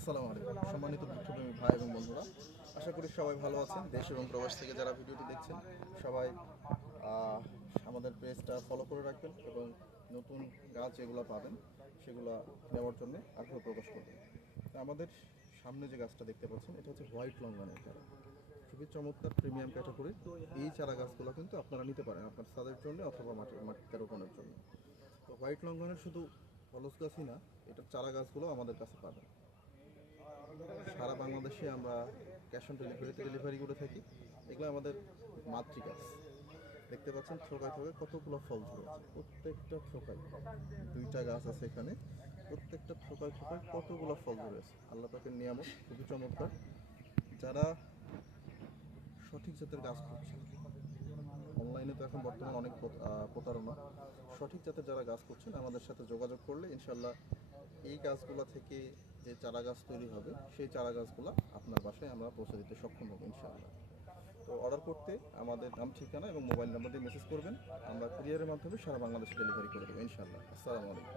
আসসালামু আলাইকুম সম্মানিত বৃক্ষপ্রেমী ভাই এবং বন্ধুরা, আশা করি সবাই ভালো আছেন। দেশ এবং প্রবাস থেকে যারা ভিডিওটি দেখছেন সবাই আমাদের পেজটা ফলো করে রাখবেন এবং নতুন গাছ যেগুলো পাবেন সেগুলো নেওয়ার জন্য আগ্রহ প্রকাশ করবেন। তো আমাদের সামনে যে গাছটা দেখতে পাচ্ছেন এটা হচ্ছে হোয়াইট লঙ্গনের চারা, খুবই চমৎকার প্রিমিয়াম ক্যাটাগরি। এই চারা গাছগুলো কিন্তু আপনারা নিতে পারেন আপনার ছাদের জন্য অথবা মাটিতে রোপণের জন্য। তো হোয়াইট লঙ্গনের শুধু ফলস গাছই না, এটার চারা গাছগুলো আমাদের কাছে পাবেন। সারা বাংলাদেশে আমরা ক্যাশ অন ডেলিভারিতে ডেলিভারি করে থাকি। এগুলো আমাদের মাতৃ গাছ। দেখতে পাচ্ছেন থোকায় থোকায় কতগুলো ফল ধরে আছে, প্রত্যেকটা থোকায় দুইটা গাছ আছে এখানে, প্রত্যেকটা থোকায় থোকায় কতগুলো ফল ধরে আছে। আল্লাহ পাকের নিয়ামত, খুবই চমৎকার। যারা সঠিক জাতের গাছ খুঁজছেন, অনলাইনে তো এখন বর্তমানে অনেক প্রতারণা, সঠিক জাতের যারা গাছ করছেন আমাদের সাথে যোগাযোগ করলে ইনশাল্লাহ এই গাছগুলো থেকে যে চারা গাছ তৈরি হবে সেই চারা গাছগুলো আপনার বাসায় আমরা পৌঁছে দিতে সক্ষম হব ইনশাআল্লাহ। তো অর্ডার করতে আমাদের নাম, ঠিকানা এবং মোবাইল নাম্বার দিয়ে মেসেজ করবেন, আমরা কুরিয়ারের মাধ্যমে সারা বাংলাদেশে ডেলিভারি করে দেবো ইনশাআল্লাহ। আসসালামু আলাইকুম।